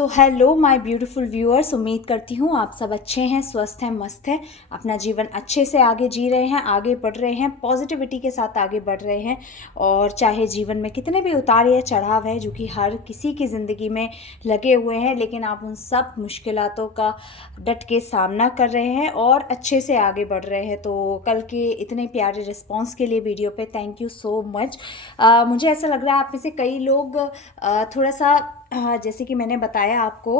तो hello my beautiful viewers, उम्मीद करती हूँ आप सब अच्छे हैं, स्वस्थ हैं, मस्त हैं, अपना जीवन अच्छे से आगे जी रहे हैं, आगे बढ़ रहे हैं, पॉजिटिविटी के साथ आगे बढ़ रहे हैं। और चाहे जीवन में कितने भी उतार या चढ़ाव है जो कि हर किसी की ज़िंदगी में लगे हुए हैं, लेकिन आप उन सब मुश्किलातों का डट के सामना कर रहे हैं और अच्छे से आगे बढ़ रहे हैं। तो कल के इतने प्यारे रिस्पॉन्स के लिए वीडियो पे थैंक यू सो मच। मुझे ऐसा लग रहा है आप में से कई लोग थोड़ा सा जैसे कि मैंने बताया आपको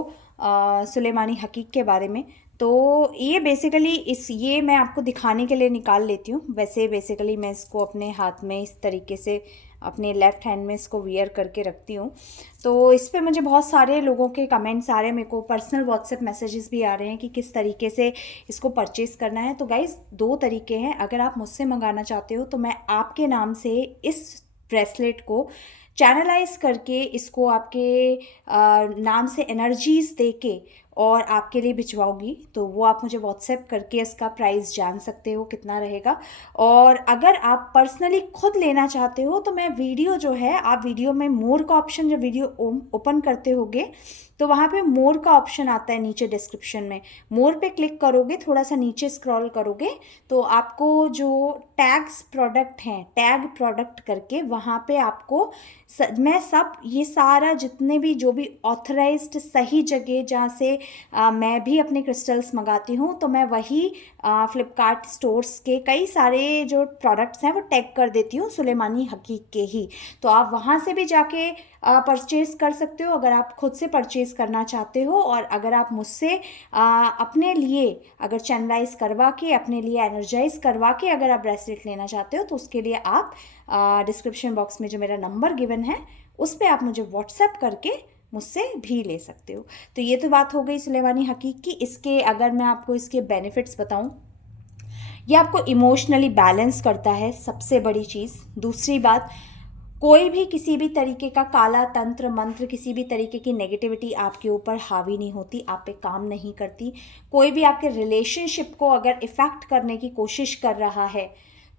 सुलेमानी हकीक के बारे में। तो ये बेसिकली ये मैं आपको दिखाने के लिए निकाल लेती हूँ। वैसे बेसिकली मैं इसको अपने हाथ में इस तरीके से अपने लेफ़्ट हैंड में इसको वियर करके रखती हूँ। तो इस पे मुझे बहुत सारे लोगों के कमेंट्स आ रहे हैं, मेरे को पर्सनल व्हाट्सएप मैसेजेस भी आ रहे हैं कि किस तरीके से इसको परचेज़ करना है। तो गाइज़, दो तरीके हैं। अगर आप मुझसे मंगाना चाहते हो तो मैं आपके नाम से इस ब्रेसलेट को चैनलाइज करके इसको आपके नाम से एनर्जीज दे के और आपके लिए भिजवाऊंगी। तो वो आप मुझे व्हाट्सएप करके इसका प्राइस जान सकते हो कितना रहेगा। और अगर आप पर्सनली खुद लेना चाहते हो तो मैं वीडियो जो है, आप वीडियो में मोर का ऑप्शन, जब वीडियो ओपन करते होगे तो वहाँ पे मोर का ऑप्शन आता है नीचे डिस्क्रिप्शन में। मोर पे क्लिक करोगे, थोड़ा सा नीचे स्क्रॉल करोगे तो आपको जो टैग्स प्रोडक्ट हैं, टैग प्रोडक्ट करके वहाँ पे आपको मैं सब ये सारा जितने भी जो भी ऑथराइज्ड सही जगह जहाँ से मैं भी अपने क्रिस्टल्स मंगाती हूँ, तो मैं वही फ्लिपकार्ट स्टोर्स के कई सारे जो प्रोडक्ट्स हैं वो टैग कर देती हूँ सुलेमानी हकीक के ही। तो आप वहाँ से भी जाके परचेज़ कर सकते हो अगर आप खुद से परचेज़ करना चाहते हो। और अगर आप मुझसे अपने लिए अगर चैनलाइज करवा के, अपने लिए एनर्जाइज करवा के अगर आप ब्रेसलेट लेना चाहते हो तो उसके लिए आप डिस्क्रिप्शन बॉक्स में जो मेरा नंबर गिवन है उस पर आप मुझे व्हाट्सएप करके मुझसे भी ले सकते हो। तो ये तो बात हो गई सुलेमानी हकीक की। इसके अगर मैं आपको इसके बेनिफिट्स बताऊं, ये आपको इमोशनली बैलेंस करता है, सबसे बड़ी चीज़। दूसरी बात, कोई भी किसी भी तरीके का काला तंत्र मंत्र, किसी भी तरीके की नेगेटिविटी आपके ऊपर हावी नहीं होती, आप पे काम नहीं करती। कोई भी आपके रिलेशनशिप को अगर इफ़ेक्ट करने की कोशिश कर रहा है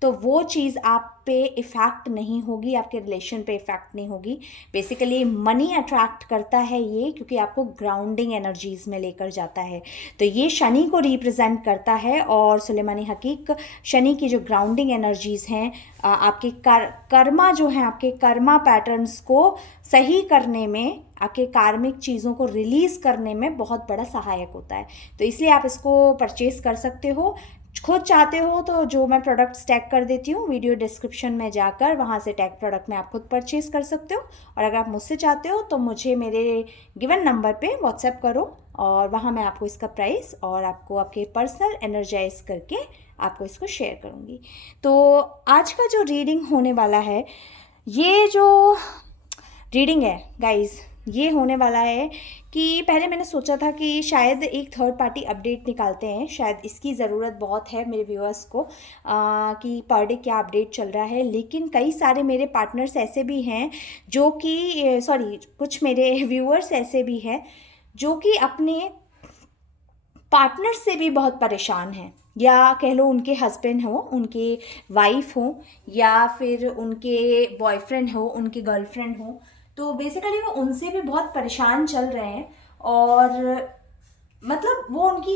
तो वो चीज़ आप पे इफ़ेक्ट नहीं होगी, आपके रिलेशन पे इफ़ेक्ट नहीं होगी। बेसिकली मनी अट्रैक्ट करता है ये, क्योंकि आपको ग्राउंडिंग एनर्जीज़ में लेकर जाता है। तो ये शनि को रिप्रेजेंट करता है और सुलेमानी हकीक शनि की जो ग्राउंडिंग एनर्जीज़ हैं, आपके कर्मा जो हैं, आपके कर्मा पैटर्न्स को सही करने में, आपके कार्मिक चीज़ों को रिलीज़ करने में बहुत बड़ा सहायक होता है। तो इसलिए आप इसको परचेज़ कर सकते हो। खुद चाहते हो तो जो मैं प्रोडक्ट्स टैग कर देती हूँ वीडियो डिस्क्रिप्शन में जाकर, वहाँ से टैग प्रोडक्ट में आप खुद परचेज़ कर सकते हो। और अगर आप मुझसे चाहते हो तो मुझे मेरे गिवन नंबर पे व्हाट्सएप करो और वहाँ मैं आपको इसका प्राइस और आपको आपके पर्सनल एनर्जाइज करके आपको इसको शेयर करूँगी। तो आज का जो रीडिंग होने वाला है, ये जो रीडिंग है गाइस, ये होने वाला है कि पहले मैंने सोचा था कि शायद एक थर्ड पार्टी अपडेट निकालते हैं, शायद इसकी ज़रूरत बहुत है मेरे व्यूअर्स को कि पर डे क्या अपडेट चल रहा है। लेकिन कई सारे मेरे पार्टनर्स ऐसे भी हैं जो कि कुछ मेरे व्यूअर्स ऐसे भी हैं जो कि अपने पार्टनर से भी बहुत परेशान हैं, या कह लो उनके हस्बैंड हो, उनके वाइफ हो, या फिर उनके बॉयफ्रेंड हो, उनके गर्लफ्रेंड हो। तो बेसिकली वो उनसे भी बहुत परेशान चल रहे हैं और मतलब वो उनकी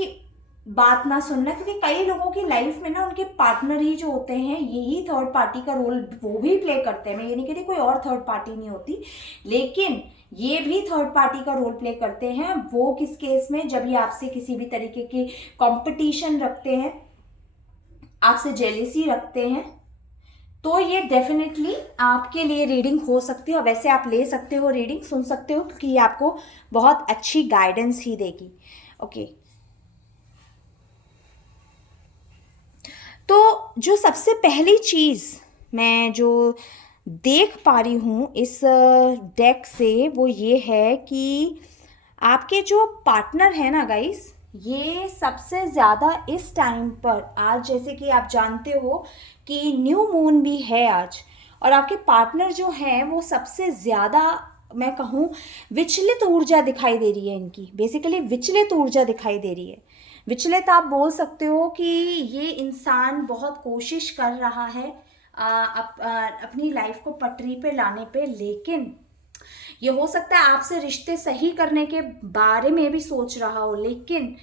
बात ना सुनना, क्योंकि कई लोगों की लाइफ में ना उनके पार्टनर ही जो होते हैं यही थर्ड पार्टी का रोल वो भी प्ले करते हैं। मैं ये नहीं कहती कोई और थर्ड पार्टी नहीं होती, लेकिन ये भी थर्ड पार्टी का रोल प्ले करते हैं। वो किस केस में, जब ये आपसे किसी भी तरीके की कंपटीशन रखते हैं, आपसे जेलेसी रखते हैं, तो ये डेफिनेटली आपके लिए रीडिंग हो सकती है। और वैसे आप ले सकते हो, रीडिंग सुन सकते हो, क्योंकि ये आपको बहुत अच्छी गाइडेंस ही देगी। ओके, तो जो सबसे पहली चीज़ मैं जो देख पा रही हूँ इस डेक से वो ये है कि आपके जो पार्टनर है ना गाइस, ये सबसे ज़्यादा इस टाइम पर, आज जैसे कि आप जानते हो कि न्यू मून भी है आज, और आपके पार्टनर जो हैं वो सबसे ज़्यादा, मैं कहूँ, विचलित ऊर्जा दिखाई दे रही है इनकी। बेसिकली विचलित ऊर्जा दिखाई दे रही है। विचलित आप बोल सकते हो कि ये इंसान बहुत कोशिश कर रहा है अपनी लाइफ को पटरी पे लाने पे, लेकिन ये हो सकता है आपसे रिश्ते सही करने के बारे में भी सोच रहा हो, लेकिन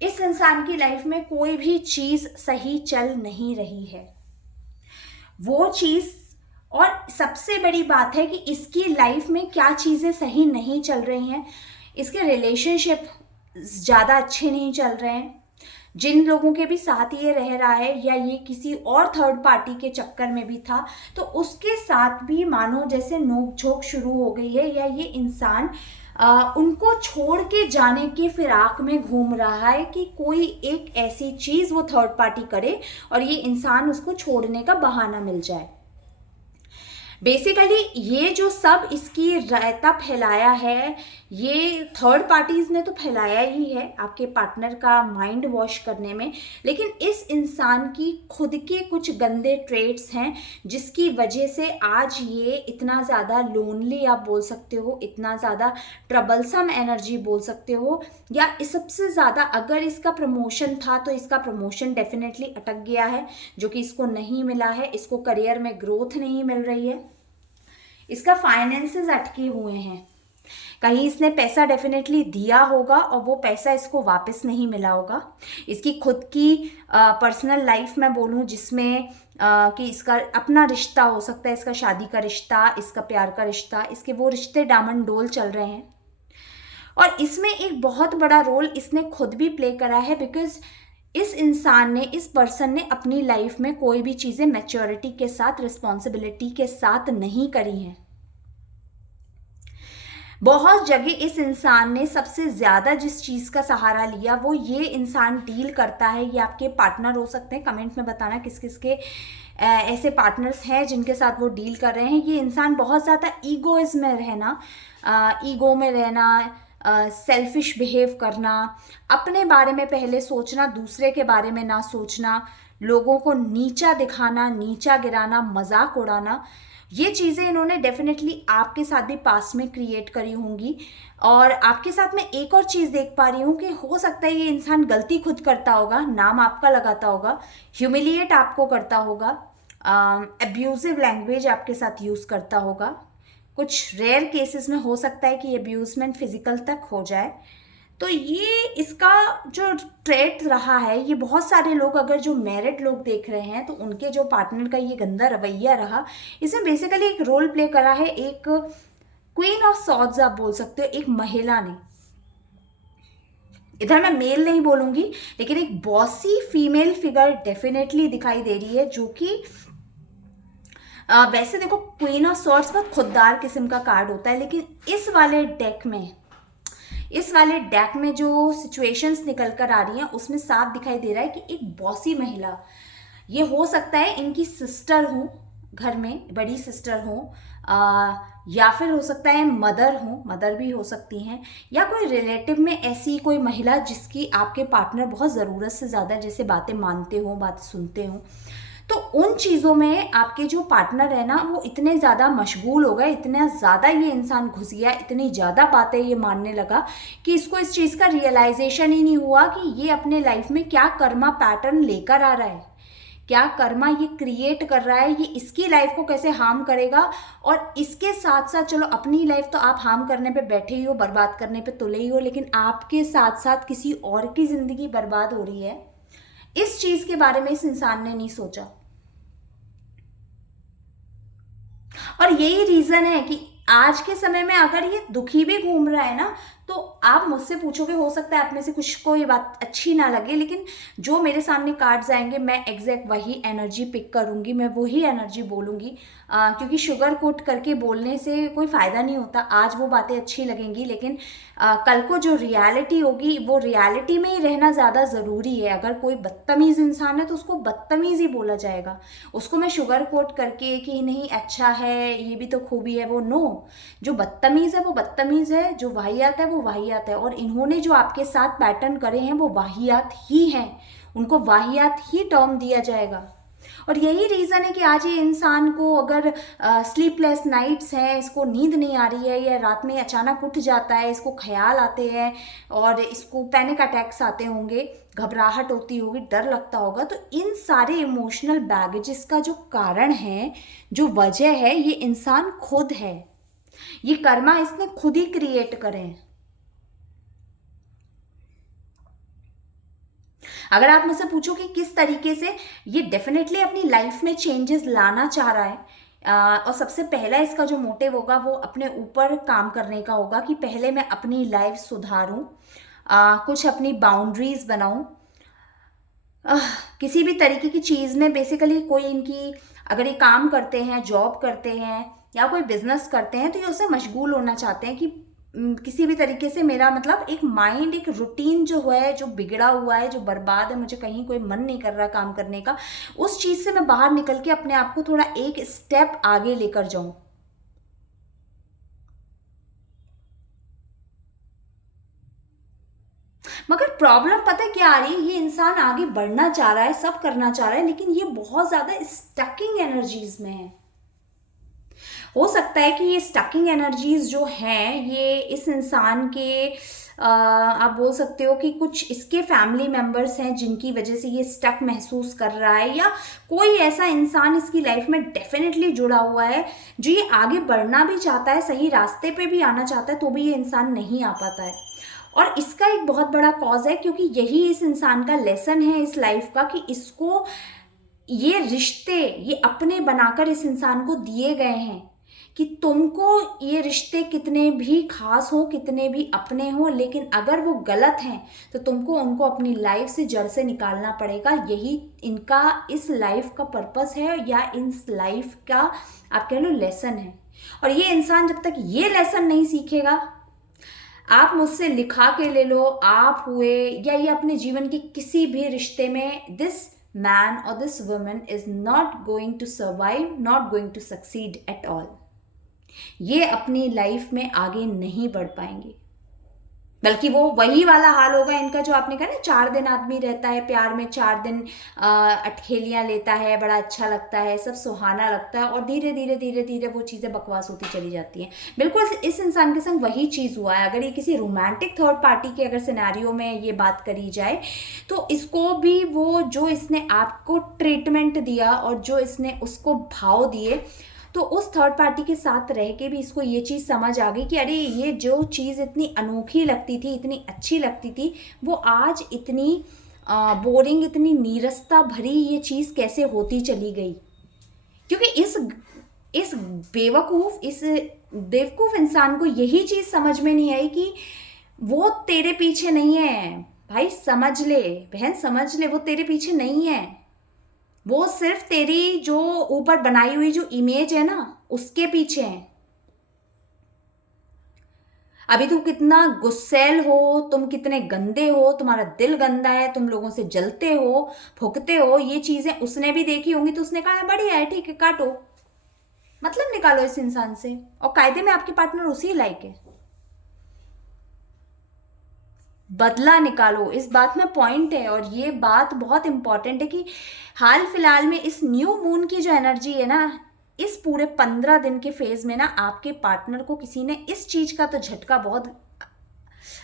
इस इंसान की लाइफ में कोई भी चीज सही चल नहीं रही है। वो चीज, और सबसे बड़ी बात है कि इसकी लाइफ में क्या चीजें सही नहीं चल रही हैं, इसके रिलेशनशिप ज्यादा अच्छे नहीं चल रहे हैं। जिन लोगों के भी साथ ये रह रहा है या ये किसी और थर्ड पार्टी के चक्कर में भी था, तो उसके साथ भी मानो जैसे नोक झोंक शुरू हो गई है, या ये इंसान उनको छोड़ के जाने के फिराक में घूम रहा है कि कोई एक ऐसी चीज वो थर्ड पार्टी करे और ये इंसान उसको छोड़ने का बहाना मिल जाए। बेसिकली ये जो सब इसकी रायता फैलाया है, ये थर्ड पार्टीज ने तो फैलाया ही है आपके पार्टनर का माइंड वॉश करने में, लेकिन इस इंसान की खुद के कुछ गंदे ट्रेट्स हैं जिसकी वजह से आज ये इतना ज़्यादा लोनली आप बोल सकते हो, इतना ज़्यादा ट्रबलसम एनर्जी बोल सकते हो, या इस सबसे ज़्यादा अगर इसका प्रमोशन था तो इसका प्रमोशन डेफिनेटली अटक गया है, जो कि इसको नहीं मिला है। इसको करियर में ग्रोथ नहीं मिल रही है, इसका फाइनेंसेस अटके हुए हैं, कहीं इसने पैसा डेफिनेटली दिया होगा और वो पैसा इसको वापस नहीं मिला होगा। इसकी खुद की पर्सनल लाइफ में बोलूँ जिसमें कि इसका अपना रिश्ता हो सकता है, इसका शादी का रिश्ता, इसका प्यार का रिश्ता, इसके वो रिश्ते डामाडोल चल रहे हैं। और इसमें एक बहुत बड़ा रोल इसने खुद भी प्ले करा है, बिकॉज इस इंसान ने, इस पर्सन ने अपनी लाइफ में कोई भी चीज़ें मैच्योरिटी के साथ, रिस्पॉन्सिबिलिटी के साथ नहीं करी हैं। बहुत जगह इस इंसान ने सबसे ज़्यादा जिस चीज़ का सहारा लिया वो ये इंसान डील करता है। ये आपके पार्टनर हो सकते हैं, कमेंट में बताना किस किस के ऐसे पार्टनर्स हैं जिनके साथ वो डील कर रहे हैं। ये इंसान बहुत ज़्यादा ईगोइज्म में रहना, ईगो में रहना, सेल्फिश बिहेव करना, अपने बारे में पहले सोचना, दूसरे के बारे में ना सोचना, लोगों को नीचा दिखाना, नीचा गिराना, मजाक उड़ाना, ये चीज़ें इन्होंने डेफिनेटली आपके साथ भी पास में क्रिएट करी होंगी। और आपके साथ मैं एक और चीज़ देख पा रही हूँ कि हो सकता है ये इंसान गलती खुद करता होगा, नाम आपका लगाता होगा, ह्यूमिलिएट आपको करता होगा, अब्यूजिव लैंग्वेज आपके साथ यूज़ करता होगा। कुछ रेयर केसेस में हो सकता है कि अब्यूजमेंट फिजिकल तक हो जाए। तो ये इसका जो ट्रेट रहा है, ये बहुत सारे लोग, अगर जो मैरिड लोग देख रहे हैं तो उनके जो पार्टनर का ये गंदा रवैया रहा, इसमें बेसिकली एक रोल प्ले करा है एक क्वीन ऑफ सॉर्ड्स आप बोल सकते हो, एक महिला ने। इधर मैं मेल नहीं बोलूंगी, लेकिन एक बॉसी फीमेल फिगर डेफिनेटली दिखाई दे रही है, जो कि वैसे देखो क्वीन ऑफ सॉर्ड्स बहुत खुददार किस्म का कार्ड होता है, लेकिन इस वाले डेक में जो सिचुएशंस निकल कर आ रही हैं उसमें साफ दिखाई दे रहा है कि एक बॉसी महिला, ये हो सकता है इनकी सिस्टर हो, घर में बड़ी सिस्टर हो, या फिर हो सकता है मदर भी हो सकती हैं, या कोई रिलेटिव में ऐसी कोई महिला जिसकी आपके पार्टनर बहुत ज़रूरत से ज़्यादा जैसे बातें मानते हो, बातें सुनते हो। तो उन चीज़ों में आपके जो पार्टनर है ना, वो इतने ज़्यादा मशगूल हो गए, इतना ज़्यादा ये इंसान घुस गया, इतनी ज़्यादा बातें ये मानने लगा कि इसको इस चीज़ का रियलाइजेशन ही नहीं हुआ कि ये अपने लाइफ में क्या कर्मा पैटर्न लेकर आ रहा है, क्या कर्मा ये क्रिएट कर रहा है, ये इसकी लाइफ को कैसे हार्म करेगा। और इसके साथ साथ चलो अपनी लाइफ तो आप हार्म करने पे बैठे ही हो, बर्बाद करने पे तुले ही हो, लेकिन आपके साथ साथ किसी और की ज़िंदगी बर्बाद हो रही है, इस चीज़ के बारे में इस इंसान ने नहीं सोचा। और यही रीज़न है कि आज के समय में अगर ये दुखी भी घूम रहा है ना, तो आप मुझसे पूछोगे, हो सकता है आप में से कुछ को ये बात अच्छी ना लगे, लेकिन जो मेरे सामने कार्ड्स आएंगे मैं एग्जैक्ट वही एनर्जी पिक करूंगी, मैं वही एनर्जी बोलूंगी, क्योंकि शुगर कोट करके बोलने से कोई फ़ायदा नहीं होता। आज वो बातें अच्छी लगेंगी, लेकिन कल को जो रियलिटी होगी वो रियलिटी में ही रहना ज़्यादा ज़रूरी है। अगर कोई बदतमीज़ इंसान है तो उसको बदतमीज़ ही बोला जाएगा, उसको मैं शुगर कोट करके कि नहीं अच्छा है, ये भी तो खूबी है, वो नो, जो बदतमीज़ है वो बदतमीज़ है, जो वाहियात है वो वाहियात है। और इन्होंने जो आपके साथ पैटर्न करे हैं वो वाहियात ही हैं, उनको वाहियात ही टर्म दिया जाएगा। और यही रीज़न है कि आज ये इंसान को अगर स्लीपलेस नाइट्स हैं, इसको नींद नहीं आ रही है, या रात में अचानक उठ जाता है, इसको ख्याल आते हैं और इसको पैनिक अटैक्स आते होंगे, घबराहट होती होगी, डर लगता होगा, तो इन सारे इमोशनल बैगेजेस का जो कारण है, जो वजह है, ये इंसान खुद है। ये कर्मा इसने खुद ही क्रिएट करे हैं। अगर आप मुझसे पूछो कि किस तरीके से, ये डेफिनेटली अपनी लाइफ में चेंजेस लाना चाह रहा है। और सबसे पहला इसका जो मोटिव होगा वो अपने ऊपर काम करने का होगा कि पहले मैं अपनी लाइफ सुधारूं, कुछ अपनी बाउंड्रीज बनाऊं। किसी भी तरीके की चीज़ में बेसिकली कोई इनकी, अगर ये काम करते हैं, जॉब करते हैं या कोई बिजनेस करते हैं, तो ये उससे मशगूल होना चाहते हैं कि किसी भी तरीके से मेरा मतलब एक माइंड, एक रूटीन जो है, जो बिगड़ा हुआ है, जो बर्बाद है, मुझे कहीं कोई मन नहीं कर रहा काम करने का, उस चीज़ से मैं बाहर निकल के अपने आप को थोड़ा एक स्टेप आगे लेकर जाऊं। मगर प्रॉब्लम पता है क्या आ रही है, ये इंसान आगे बढ़ना चाह रहा है, सब करना चाह रहा है, लेकिन ये बहुत ज्यादा स्टकिंग एनर्जीज में है। हो सकता है कि ये स्टकिंग एनर्जीज जो हैं, ये इस इंसान के आप बोल सकते हो कि कुछ इसके फैमिली मेंबर्स हैं जिनकी वजह से ये स्टक महसूस कर रहा है, या कोई ऐसा इंसान इसकी लाइफ में डेफिनेटली जुड़ा हुआ है जो ये आगे बढ़ना भी चाहता है, सही रास्ते पे भी आना चाहता है, तो भी ये इंसान नहीं आ पाता है। और इसका एक बहुत बड़ा कॉज है, क्योंकि यही इस इंसान का लेसन है इस लाइफ का, कि इसको ये रिश्ते ये अपने बनाकर इस इंसान को दिए गए हैं कि तुमको ये रिश्ते कितने भी खास हो, कितने भी अपने हो, लेकिन अगर वो गलत हैं तो तुमको उनको अपनी लाइफ से जड़ से निकालना पड़ेगा। यही इनका इस लाइफ का पर्पस है, या इस लाइफ का आप कह लो लेसन है। और ये इंसान जब तक ये लेसन नहीं सीखेगा, आप मुझसे लिखा के ले लो, आप हुए या ये अपने जीवन के किसी भी रिश्ते में, दिस मैन और this woman is not going to survive, not going to succeed at all. ये अपनी लाइफ में आगे नहीं बढ़ पाएंगे, बल्कि वो वही वाला हाल होगा इनका जो आपने कहा ना, 4 दिन आदमी रहता है प्यार में, 4 दिन अटखेलियां लेता है, बड़ा अच्छा लगता है, सब सुहाना लगता है, और धीरे धीरे धीरे धीरे वो चीज़ें बकवास होती चली जाती हैं। बिल्कुल इस इंसान के संग वही चीज़ हुआ है। अगर ये किसी रोमांटिक थर्ड पार्टी के अगर सिनेरियो में ये बात करी जाए, तो इसको भी वो जो इसने आपको ट्रीटमेंट दिया और जो इसने उसको भाव दिए, तो उस थर्ड पार्टी के साथ रह के भी इसको ये चीज़ समझ आ गई कि अरे ये जो चीज़ इतनी अनोखी लगती थी, इतनी अच्छी लगती थी, वो आज इतनी बोरिंग, इतनी नीरसता भरी ये चीज़ कैसे होती चली गई। क्योंकि इस बेवकूफ़ इंसान को यही चीज़ समझ में नहीं आई कि वो तेरे पीछे नहीं है। भाई समझ ले, बहन समझ ले, वो तेरे पीछे नहीं है, वो सिर्फ तेरी जो ऊपर बनाई हुई जो इमेज है ना, उसके पीछे है। अभी तुम कितना गुस्सैल हो, तुम कितने गंदे हो, तुम्हारा दिल गंदा है, तुम लोगों से जलते हो, भुगते हो, ये चीजें उसने भी देखी होंगी, तो उसने कहा बढ़िया है, ठीक है, काटो, मतलब निकालो इस इंसान से, और कायदे में आपके पार्टनर उसी लायक है, बदला निकालो। इस बात में पॉइंट है, और ये बात बहुत इंपॉर्टेंट है कि हाल फिलहाल में इस न्यू मून की जो एनर्जी है ना, इस पूरे 15 दिन के फेज में ना, आपके पार्टनर को किसी ने इस चीज का तो झटका, बहुत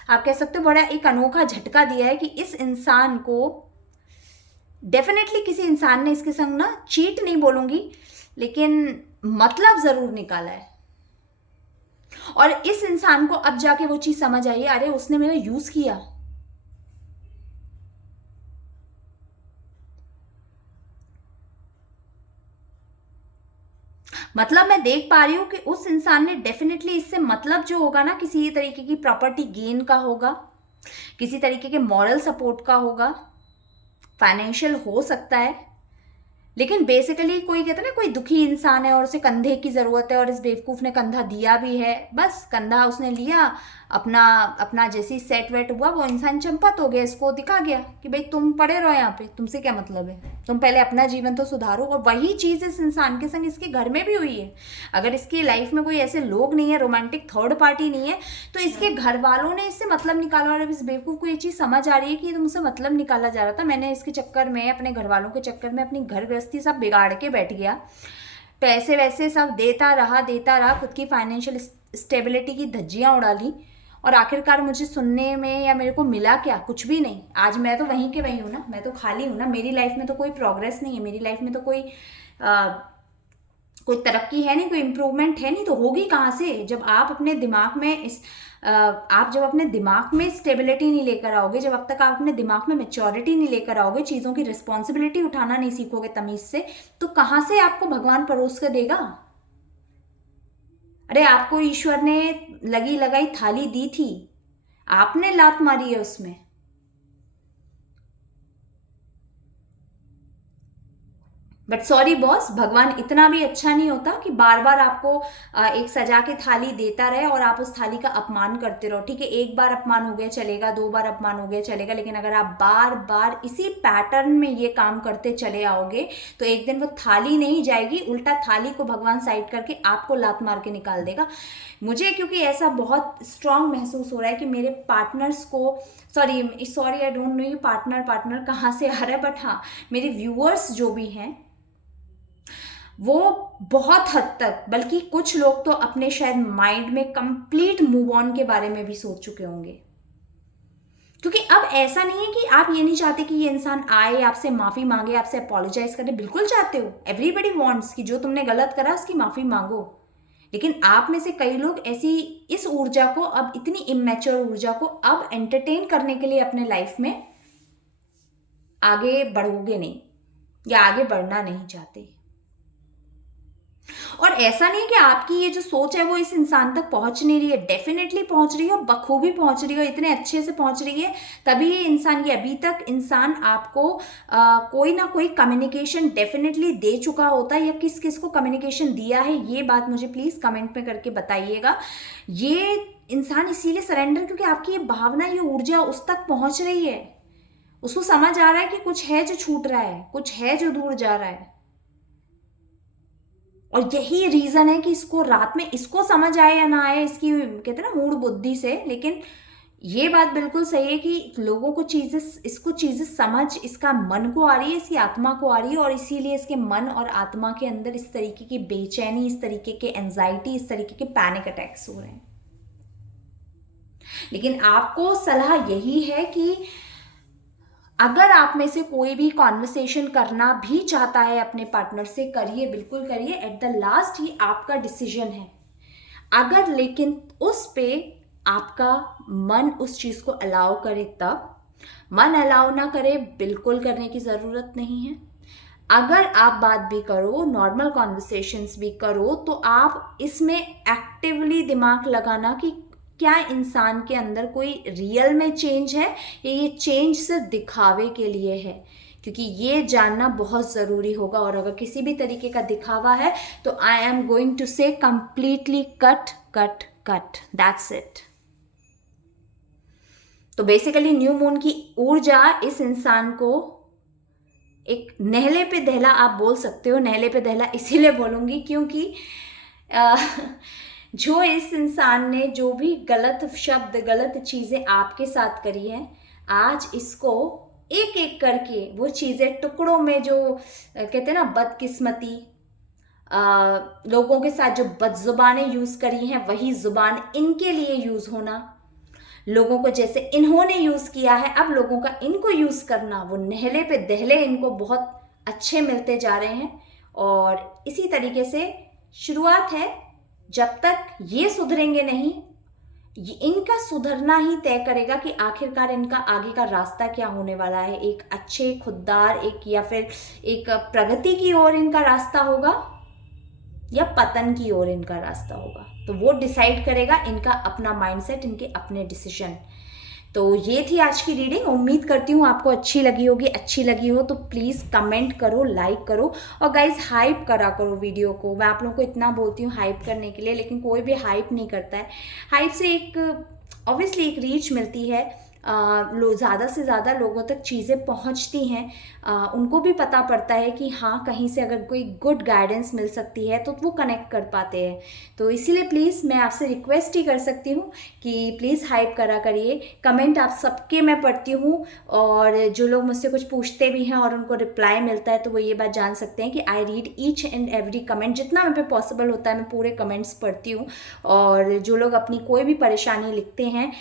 आप कह सकते हो बड़ा एक अनोखा झटका दिया है कि इस इंसान को डेफिनेटली किसी इंसान ने इसके संग ना, चीट नहीं बोलूंगी, लेकिन मतलब जरूर निकाला है। और इस इंसान को अब जाके वो चीज समझ आई है, अरे उसने मेरा यूज किया। मतलब मैं देख पा रही हूं कि उस इंसान ने डेफिनेटली इससे मतलब जो होगा ना, किसी तरीके की प्रॉपर्टी गेन का होगा, किसी तरीके के मॉरल सपोर्ट का होगा, फाइनेंशियल हो सकता है, लेकिन बेसिकली कोई कहता है ना, कोई दुखी इंसान है और उसे कंधे की ज़रूरत है, और इस बेवकूफ़ ने कंधा दिया भी है। बस कंधा उसने लिया, अपना अपना जैसी सेट वेट हुआ, वो इंसान चंपत हो गया, इसको दिखा गया कि भाई तुम पड़े रहो यहाँ पे, तुमसे क्या मतलब है, तुम पहले अपना जीवन तो सुधारो। और वही चीज़ इस इंसान के संग इसके घर में भी हुई है। अगर इसकी लाइफ में कोई ऐसे लोग नहीं है, रोमांटिक थर्ड पार्टी नहीं है, तो इसके घर वालों ने इससे मतलब निकाला। और अब इस बेवकूफ़ को ये चीज़ समझ आ रही है कि तुमसे मतलब निकाला जा रहा था, मैंने इसके चक्कर में, अपने घर वालों के चक्कर में अपनी घर गृहस्थी सब बिगाड़ के बैठ गया, पैसे वैसे सब देता रहा, खुद की फाइनेंशियल स्टेबिलिटी की धज्जियां उड़ा ली, और आखिरकार मुझे सुनने में या मेरे को मिला क्या, कुछ भी नहीं। आज मैं तो वहीं के वहीं हूँ ना, मैं तो खाली हूँ ना, मेरी लाइफ में तो कोई प्रोग्रेस नहीं है, मेरी लाइफ में तो कोई तरक्की है नहीं, कोई इम्प्रूवमेंट है नहीं, तो होगी कहाँ से? जब आप अपने दिमाग में आप जब अपने दिमाग में स्टेबिलिटी नहीं लेकर आओगे, जब अब तक आप अपने दिमाग में मैच्योरिटी नहीं लेकर आओगे, चीज़ों की रिस्पॉन्सिबिलिटी उठाना नहीं सीखोगे तमीज से, तो कहाँ से आपको भगवान परोस कर देगा? अरे आपको ईश्वर ने लगी लगाई थाली दी थी, आपने लात मारी है उसमें। बट सॉरी बॉस, भगवान इतना भी अच्छा नहीं होता कि बार बार आपको एक सजा के थाली देता रहे और आप उस थाली का अपमान करते रहो। ठीक है, एक बार अपमान हो गया चलेगा, 2 बार अपमान हो गया चलेगा, लेकिन अगर आप बार बार इसी पैटर्न में ये काम करते चले आओगे तो एक दिन वो थाली नहीं जाएगी, उल्टा थाली को भगवान साइड करके आपको लात मार के निकाल देगा। मुझे क्योंकि ऐसा बहुत स्ट्रांग महसूस हो रहा है कि मेरे पार्टनर्स को, सॉरी आई डोंट नो ये पार्टनर कहाँ से आ रहा है, बट हाँ, मेरे व्यूअर्स जो भी हैं वो बहुत हद तक, बल्कि कुछ लोग तो अपने शायद माइंड में कंप्लीट मूव ऑन के बारे में भी सोच चुके होंगे। क्योंकि अब ऐसा नहीं है कि आप ये नहीं चाहते कि ये इंसान आए, आपसे माफी मांगे, आपसे अपोलोजाइज करे, बिल्कुल चाहते हो। एवरीबडी वांट्स कि जो तुमने गलत करा उसकी माफी मांगो, लेकिन आप में से कई लोग ऐसी इस ऊर्जा को, अब इतनी इमेच्योर ऊर्जा को अब एंटरटेन करने के लिए अपने लाइफ में आगे बढ़ोगे नहीं, या आगे बढ़ना नहीं चाहते। और ऐसा नहीं कि आपकी ये जो सोच है वो इस इंसान तक पहुंच नहीं रही है, डेफिनेटली पहुंच रही है, बखूबी पहुंच रही है, इतने अच्छे से पहुंच रही है, तभी ये इंसान, ये अभी तक इंसान आपको कोई ना कोई कम्युनिकेशन डेफिनेटली दे चुका होता है, या किस किस को कम्युनिकेशन दिया है, ये बात मुझे प्लीज कमेंट में करके बताइएगा। ये इंसान इसीलिए सरेंडर, क्योंकि आपकी ये भावना, ये ऊर्जा उस तक पहुंच रही है, उसको समझ आ रहा है कि कुछ है जो छूट रहा है, कुछ है जो दूर जा रहा है। और यही रीजन है कि इसको रात में, इसको समझ आए या ना आए, इसकी कहते हैं ना मूड बुद्धि से, लेकिन ये बात बिल्कुल सही है कि लोगों को इसको चीजें समझ इसका मन को आ रही है, इसकी आत्मा को आ रही है, और इसीलिए इसके मन और आत्मा के अंदर इस तरीके की बेचैनी, इस तरीके के एंजाइटी, इस तरीके के पैनिक अटैक्स हो रहे हैं। लेकिन आपको सलाह यही है कि अगर आप में से कोई भी कॉन्वर्सेशन करना भी चाहता है अपने पार्टनर से, करिए, बिल्कुल करिए। एट द लास्ट ये आपका डिसीजन है। अगर लेकिन उस पे आपका मन उस चीज को अलाउ करे तब, मन अलाउ ना करे, बिल्कुल करने की जरूरत नहीं है। अगर आप बात भी करो, नॉर्मल कॉन्वर्सेशंस भी करो, तो आप इसमें एक्टिवली दिमाग लगाना कि क्या इंसान के अंदर कोई रियल में चेंज है, या ये चेंज सिर्फ दिखावे के लिए है, क्योंकि ये जानना बहुत ज़रूरी होगा। और अगर किसी भी तरीके का दिखावा है तो आई एम गोइंग टू से completely cut cut cut, that's it. तो बेसिकली न्यू मून की ऊर्जा इस इंसान को एक नहले पे दहला, आप बोल सकते हो। नहले पे दहला इसीलिए बोलूँगी क्योंकि जो इस इंसान ने जो भी गलत शब्द, गलत चीज़ें आपके साथ करी हैं, आज इसको एक एक करके वो चीज़ें टुकड़ों में, जो कहते हैं ना बदकिस्मती, लोगों के साथ जो बदजुबानें यूज़ करी हैं, वही जुबान इनके लिए यूज़ होना, लोगों को जैसे इन्होंने यूज़ किया है, अब लोगों का इनको यूज़ करना, वो नहले पे दहले इनको बहुत अच्छे मिलते जा रहे हैं। और इसी तरीके से शुरुआत है, जब तक ये सुधरेंगे नहीं, इनका सुधरना ही तय करेगा कि आखिरकार इनका आगे का रास्ता क्या होने वाला है। एक अच्छे, खुददार, एक या फिर एक प्रगति की ओर इनका रास्ता होगा, या पतन की ओर इनका रास्ता होगा। तो वो डिसाइड करेगा इनका अपना माइंडसेट, इनके अपने डिसीजन। तो ये थी आज की रीडिंग। उम्मीद करती हूँ आपको अच्छी लगी होगी। अच्छी लगी हो तो प्लीज़ कमेंट करो, लाइक करो, और गाइज हाइप करा करो वीडियो को। मैं आप लोगों को इतना बोलती हूँ हाइप करने के लिए, लेकिन कोई भी हाइप नहीं करता है। हाइप से एक ऑब्वियसली एक रीच मिलती है, ज़्यादा से ज़्यादा लोगों तक चीज़ें पहुंचती हैं, उनको भी पता पड़ता है कि हाँ, कहीं से अगर कोई गुड गाइडेंस मिल सकती है तो वो कनेक्ट कर पाते हैं। तो इसीलिए प्लीज़ मैं आपसे रिक्वेस्ट ही कर सकती हूँ कि प्लीज़ हाइप करा करिए। कमेंट आप सबके मैं पढ़ती हूँ, और जो लोग मुझसे कुछ पूछते भी हैं और उनको रिप्लाई मिलता है, तो वो ये बात जान सकते हैं कि I read each and every comment. जितना मेरे पे पॉसिबल होता है मैं पूरे कमेंट्स पढ़ती हूँ। और जो लोग अपनी कोई भी परेशानी लिखते हैं,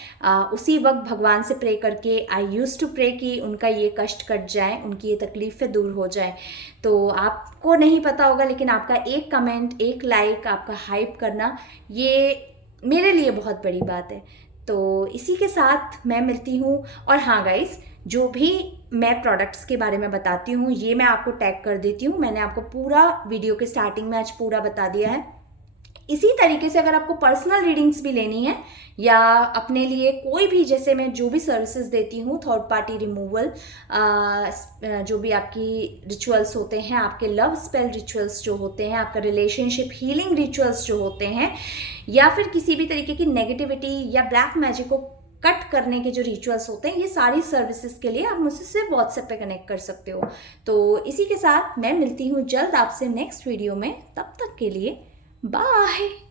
उसी वक्त भगवान से प्रे करके, आई यूज़ टू प्रे कि उनका ये कष्ट कट जाए, उनकी ये तकलीफ़ें दूर हो जाए। तो आपको नहीं पता होगा, लेकिन आपका एक कमेंट, एक लाइक, आपका हाइप करना, ये मेरे लिए बहुत बड़ी बात है। तो इसी के साथ मैं मिलती हूँ। और हाँ गाइस, जो भी मैं प्रोडक्ट्स के बारे में बताती हूँ ये मैं आपको टैग कर देती हूँ। मैंने आपको पूरा वीडियो के स्टार्टिंग में आज पूरा बता दिया है। इसी तरीके से अगर आपको पर्सनल रीडिंग्स भी लेनी है या अपने लिए कोई भी, जैसे मैं जो भी सर्विसेज देती हूँ, थर्ड पार्टी रिमूवल, जो भी आपकी रिचुअल्स होते हैं, आपके लव स्पेल रिचुअल्स जो होते हैं, आपका रिलेशनशिप हीलिंग रिचुअल्स जो होते हैं, या फिर किसी भी तरीके की नेगेटिविटी या ब्लैक मैजिक को कट करने के जो रिचुअल्स होते हैं, ये सारी सर्विसेज के लिए आप मुझसे सिर्फ व्हाट्सएप पे कनेक्ट कर सकते हो। तो इसी के साथ मैं मिलती हूँ जल्द आपसे नेक्स्ट वीडियो में। तब तक के लिए बाय।